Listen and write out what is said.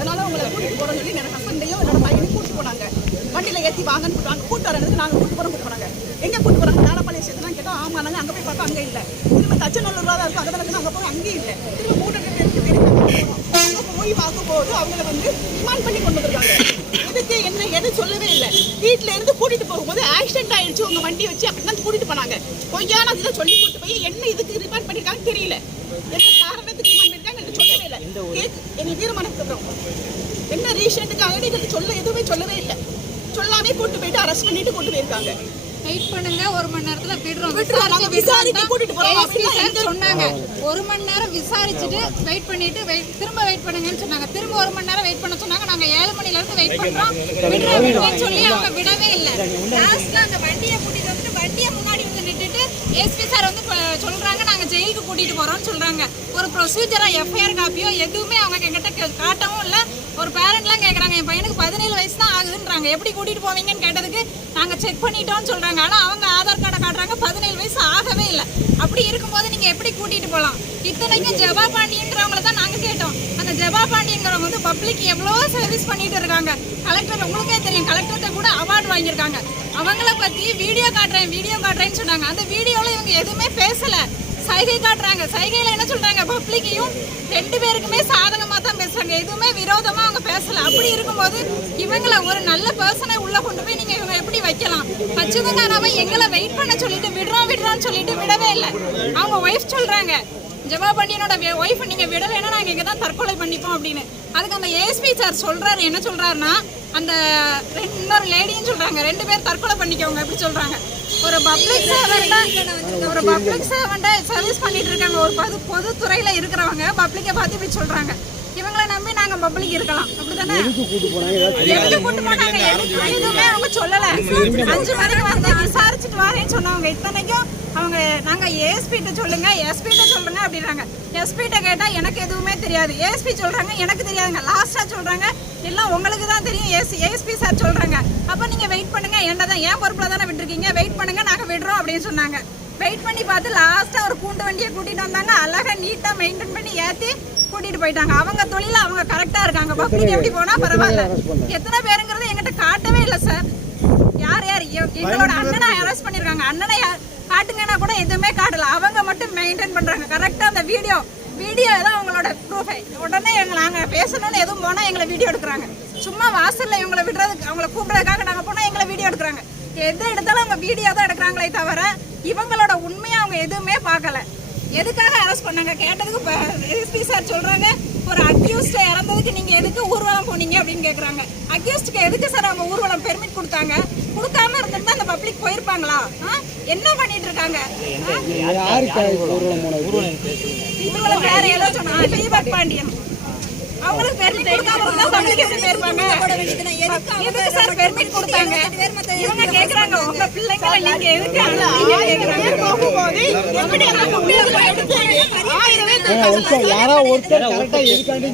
அதனால அவங்களை கூட்டிட்டு போறோம்னு சொல்லி என்னோட ஹஸ்பண்டையும் என்னோட பையனையும் கூட்டிட்டு போனாங்க. வண்டியில ஏற்றி வாங்கன்னு கூப்பிட்டாங்க. கூட்டு வரதுக்கு நாங்கள் கூட்டு போனாங்க. எங்க கூட்டு போறாங்க? நாலப்பாளையம் சேர்த்துலாம் கேட்டோம். ஆமா நாங்கள் அங்கே போய் பார்த்தோம், அங்கே இல்லை. திரும்ப தச்சநல்லூர்ல தான் இருக்கும், அங்கே தான் இருக்கு. அங்கே போய் அங்கேயும் இல்லை. திரும்ப போய் பார்க்கும்போது அவங்களை ரிமாண்ட் பண்ணி கொண்டு வந்திருக்காங்க. எதுக்கு என்ன எது சொல்லவே இல்லை. வீட்டில இருந்து கூட்டிட்டு போகும்போது ஆக்சிடென்ட் ஆயிடுச்சு உங்க வண்டி வச்சு அப்படின்னு கூட்டிட்டு போனாங்க. பொய்யான அதில் சொல்லி கூட்டு போய் என்ன இதுக்கு ரிமாண்ட் பண்ணிருக்காங்க தெரியல. என்ன காரணத்துக்கு ரிமாண்ட் பண்ணிருக்காங்க எனக்கு சொல்லவே இல்லை. எங்க தீர்மானம் என்ன ரீசனுக்காக சொல்ல எதுவுமே சொல்லவே இல்லை. சொல்லாமே கூட்டு போயிட்டு அரெஸ்ட் பண்ணிட்டு கூட்டு போயிருக்காங்க. வெயிட் பண்ணுங்க, 1 மணி நேரத்துல விசாரிச்சு கூட்டிட்டு போறோம் சொன்னாங்க. 1 மணி நேரம் விசாரிச்சுட்டு வெயிட் பண்ணிட்டு திரும்ப வெயிட் பண்ணுங்கன்னு சொன்னாங்க. திரும்ப 1 மணி நேரம் வெயிட் பண்ண சொன்னாங்க. நாங்க 7 மணில இருந்து வெயிட் பண்றோம். விடுறேன்னு சொல்லி அவங்க விடவே இல்லை. லாஸ்ட்ல அந்த வண்டியை கூட்டிட்டு வந்துட்டு வண்டியை முன்னாடி நின்றுட்டு எஸ்பி சார் சொல்றாங்க நாங்க ஜெயிலுக்கு கூட்டிட்டு போறோம்னு சொல்றாங்க. ஒரு ப்ரொசீஜரா எஃப்ஐஆர் காப்பியோ எதுவுமே அவங்க எங்கிட்ட காட்டவும் இல்லை. ஒரு பேரண்ட்லாம் கேட்குறாங்க, என் பையனுக்கு 17 வயசு தான் ஆகுதுன்றாங்க, எப்படி கூட்டிட்டு போவீங்கன்னு கேட்டதுக்கு நாங்க செக் பண்ணிட்டோம்னு சொல்றாங்க. ஆனா அவங்க ஆதார் கார்டை காட்டுறாங்க 17 வயசு ஆகவே இல்லை. அப்படி இருக்கும்போது நீங்க எப்படி கூட்டிட்டு போகலாம்? இத்தனைக்கும் ஜெபா பாண்டியன்றவங்களை தான் நாங்க கேட்டோம். அந்த ஜெபா பாண்டியங்கிறவங்க பப்ளிக் எவ்வளவோ சர்வீஸ் பண்ணிட்டு இருக்காங்க. கலெக்டர் உங்களுக்கே தெரியும், கலெக்டர்கிட்ட கூட அவார்டு வாங்கியிருக்காங்க. அவங்கள பத்தி வீடியோ காட்டுறேன்னு சொன்னாங்க. அந்த வீடியோல இவங்க எதுவுமே பேசல, சைகை காட்டுறாங்க. சைகையில என்ன சொல்றாங்க, பப்ளிக்கையும் 2 பேருக்குமே சாதகமா தான் பேசுறாங்க, எதுவுமே விரோதமா அவங்க பேசல. அப்படி இருக்கும்போது இவங்களை ஒரு நல்ல பர்சனை உள்ள கொண்டு போய் நீங்க இவங்க எப்படி வைக்கலாம்? பச்சதுங்காராம எங்களை வெயிட் பண்ண சொல்லிட்டு விடுறோம்னு சொல்லிட்டு விடவே இல்லை. அவங்க ஒய்ஃப் சொல்றாங்க, ஜெபா பாண்டியனோட ஒய்ஃப் நீங்க விடலைன்னா நாங்க இங்க தான் தற்கொலை பண்ணிப்போம் அப்படின்னு. அதுக்கு அந்த ஏஎஸ்பி சார் சொல்றாரு, என்ன சொல்றாருன்னா, அந்த இன்னொரு லேடியும் சொல்றாங்க 2 பேர் தற்கொலை பண்ணிக்கோங்க அப்படி சொல்றாங்க. ஒரு பப்ளிக் சர்வெண்ட்டை சர்வீஸ் பண்ணிட்டு இருக்காங்க. ஒரு பொதுத்துறையில இருக்கிறவங்க பப்ளிக்கை பார்த்து இப்படி சொல்றாங்க. இவங்களை நம்பி நாங்க பப்ளிக் இருக்கலாம், அப்படித்தானே? எதுக்கு கூட்டு போனாங்க? எதுவுமே அவங்க சொல்லல. 5 மணிக்கு விசாரிச்சுட்டு வரேன்னு சொன்னவங்க. இத்தனைக்கும் அவங்க நாங்க ஏஎஸ்பிட்ட சொல்லுங்க, எஸ்பிட்ட சொல்லுங்க அப்படின்றாங்க. எஸ்பிட்ட கேட்டா எனக்கு எதுவுமே தெரியாது, ஏஎஸ்பி சொல்றாங்க எனக்கு தெரியாதுங்க. லாஸ்டா சொல்றாங்க எல்லாம் உங்களுக்கு தான் தெரியும், ஏஎஸ்பி சார் சொல்றாங்க. அப்ப நீங்க வெயிட் பண்ணுங்க, என்னதான் ஏன் பொறுப்புல தானே விட்டுருக்கீங்க, வெயிட் பண்ணுங்க நாங்க விடுறோம் அப்படின்னு சொன்னாங்க. வெயிட் பண்ணி பார்த்து லாஸ்டா ஒரு கூண்டு வண்டியை கூட்டிட்டு வந்தாங்க. அழகா நீட்டா மெயின்டைன் பண்ணி ஏற்றி கூட்டிட்டு போயிட்டாங்க. அவங்க தொழில அவங்க கரெக்டா இருக்காங்க. பப்ளிக் எப்படி போனா பரவாயில்ல. எத்தனை பேருங்கிறது எங்கிட்ட காட்டவே இல்லை சார். யார் எங்களோட அண்ணனை அரெஸ்ட் பண்ணிருக்காங்க. அண்ணனை காட்டுங்கன்னா கூட எதுவுமே காட்டல. அவங்க மட்டும் மெயின்டைன் பண்றாங்க கரெக்டா. அந்த வீடியோ தான் அவங்களோட ப்ரூஃபை. உடனே நாங்க பேசணும்னு எதுவும் போனா எங்களை வீடியோ எடுக்கிறாங்க. சும்மா வாசல்ல இவங்களை விடுறதுக்கு, அவங்களை கூப்பிடுறதுக்காக நாங்க போனா எங்களை வீடியோ எடுக்கிறாங்க. எது எடுத்தாலும் அவங்க வீடியோ தான் எடுக்கிறாங்களே தவிர இவங்களோட உண்மையை அவங்க எதுவுமே பார்க்கல. எதுக்காக அரெஸ்ட் பண்ணாங்க கேட்டதுக்கு எஸ்பி சார் சொல்றாங்க, ஒரு அக்யூஸ்ட் இறந்ததுக்கு நீங்க எதுக்கு ஊர்வலம் போனீங்க அப்படின்னு கேக்குறாங்க. அக்யூஸ்டுக்கு எதுக்கு சார் அவங்க ஊர்வலம் பெர்மிட் கொடுத்தாங்க? கொடுக்காம இருந்திருந்தா அந்த பப்ளிக் போயிருப்பாங்களா? என்ன பண்ணிட்டு இருக்காங்க? ஊர்வலம் வேற ஏதோ சொன்னாங்க, தீபக் பாண்டியன். அவங்களுக்கு பெர்மிட் கொடுக்காம இருந்தா பப்ளிக் எப்படி போயிருப்பாங்க? எதுக்கு சார் பெர்மிட் கொடுத்தாங்க? இவங்க கேக்குறாங்க, உங்க பிள்ளைங்களை நீங்க எதுக்கு போகும்போது எப்படி யாரோ ஒருத்தர் கரெக்டா எதுக்காண்டி